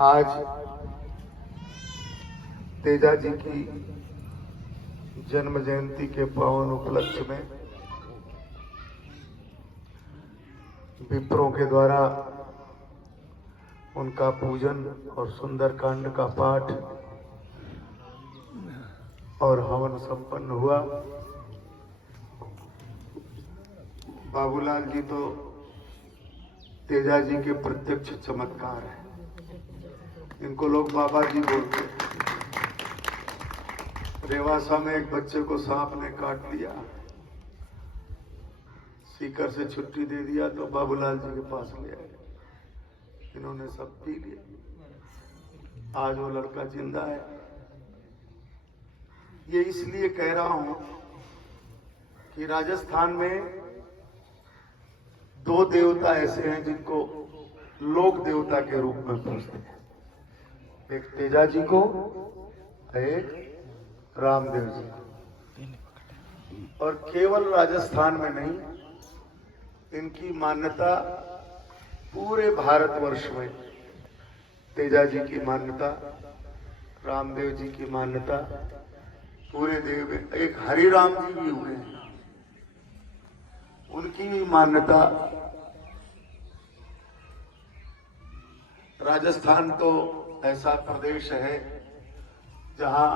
आज तेजा जी की जन्म जयंती के पावन उपलक्ष्य में विप्रों के द्वारा उनका पूजन और सुंदरकांड का पाठ और हवन संपन्न हुआ। बाबूलाल जी तो तेजा जी के प्रत्यक्ष चमत्कार है। इनको लोग बाबा जी बोलते हैं। रेवासा में एक बच्चे को सांप ने काट लिया, सीकर से छुट्टी दे दिया तो बाबूलाल जी के पास ले आए। इन्होंने सब पी लिया। आज वो लड़का जिंदा है। ये इसलिए कह रहा हूं कि राजस्थान में दो देवता ऐसे हैं जिनको लोक देवता के रूप में पूजते हैं। एक तेजा जी को, एक रामदेव जी को। और केवल राजस्थान में नहीं, इनकी मान्यता पूरे भारतवर्ष में। तेजा जी की मान्यता, रामदेव जी की मान्यता पूरे देव में। एक हरिराम जी भी हुए हैं, उनकी भी मान्यता। राजस्थान तो ऐसा प्रदेश है जहां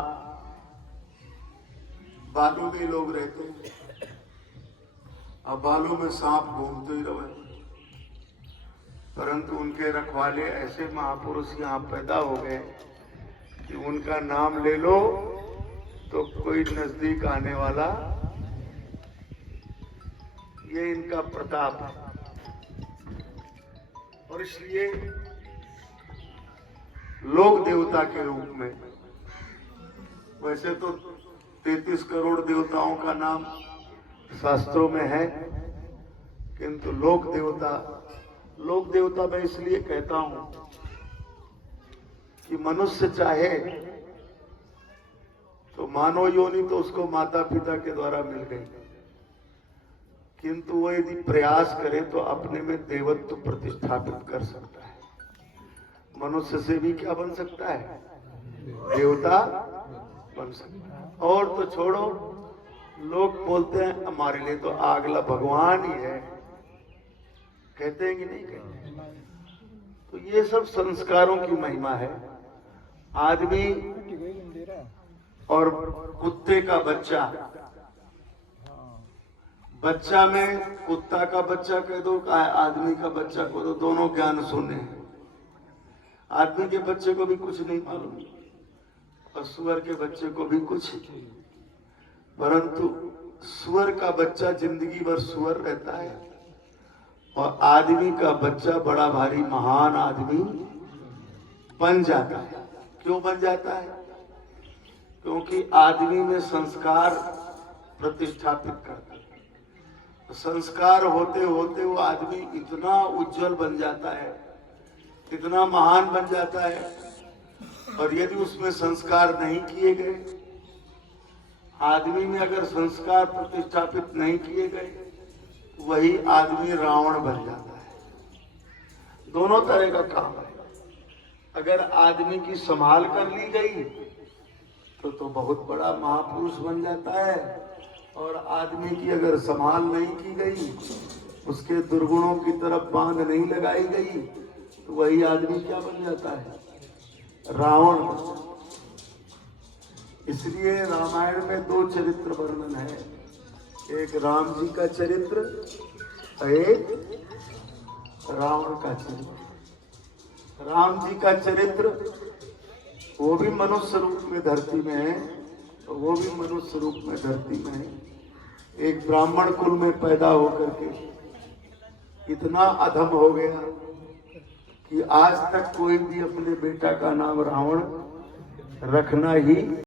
बालू में लोग रहते हैं। अब बालू में सांप घूमते ही रहे, परंतु उनके रखवाले ऐसे महापुरुष यहाँ पैदा हो गए कि उनका नाम ले लो तो कोई नजदीक आने वाला। ये इनका प्रताप है। और इसलिए लोक देवता के रूप में, वैसे तो 33 करोड़ देवताओं का नाम शास्त्रों में है, किंतु लोक देवता मैं इसलिए कहता हूं कि मनुष्य चाहे तो मानव योनि तो उसको माता पिता के द्वारा मिल गई, किंतु वो यदि प्रयास करे तो अपने में देवत्व प्रतिष्ठापित कर सकता है। मनुष्य से भी क्या बन सकता है? देवता बन सकता है। और तो छोड़ो, लोग बोलते हैं हमारे लिए तो अगला भगवान ही है, कहते हैं कि नहीं कहते? तो ये सब संस्कारों की महिमा है। आदमी और कुत्ते का बच्चा, बच्चा में कुत्ता का बच्चा कह दो, आदमी का बच्चा कह दो, दोनों ज्ञान शून्य है। आदमी के बच्चे को भी कुछ नहीं मालूम और सुअर के बच्चे को भी कुछ, परंतु सुअर का बच्चा जिंदगी भर सुअर रहता है और आदमी का बच्चा बड़ा भारी महान आदमी बन जाता है। क्यों बन जाता है? क्योंकि आदमी में संस्कार प्रतिष्ठापित करता है। संस्कार होते होते वो आदमी इतना उज्जवल बन जाता है, इतना महान बन जाता है। और यदि उसमें संस्कार नहीं किए गए, आदमी में अगर संस्कार प्रतिष्ठापित नहीं किए गए, वही आदमी रावण बन जाता है। दोनों तरह का काम है। अगर आदमी की संभाल कर ली गई तो बहुत बड़ा महापुरुष बन जाता है, और आदमी की अगर संभाल नहीं की गई, उसके दुर्गुणों की तरफ बांध नहीं लगाई गई, तो वही आदमी क्या बन जाता है? रावण। इसलिए रामायण में दो चरित्र वर्णन है, एक राम जी का चरित्र और एक रावण का चरित्र। राम जी का चरित्र वो भी मनुष्य रूप में धरती में है, वो भी मनुष्य रूप में धरती में है। एक ब्राह्मण कुल में पैदा होकर के इतना अधम हो गया कि आज तक कोई भी अपने बेटा का नाम रावण रखना ही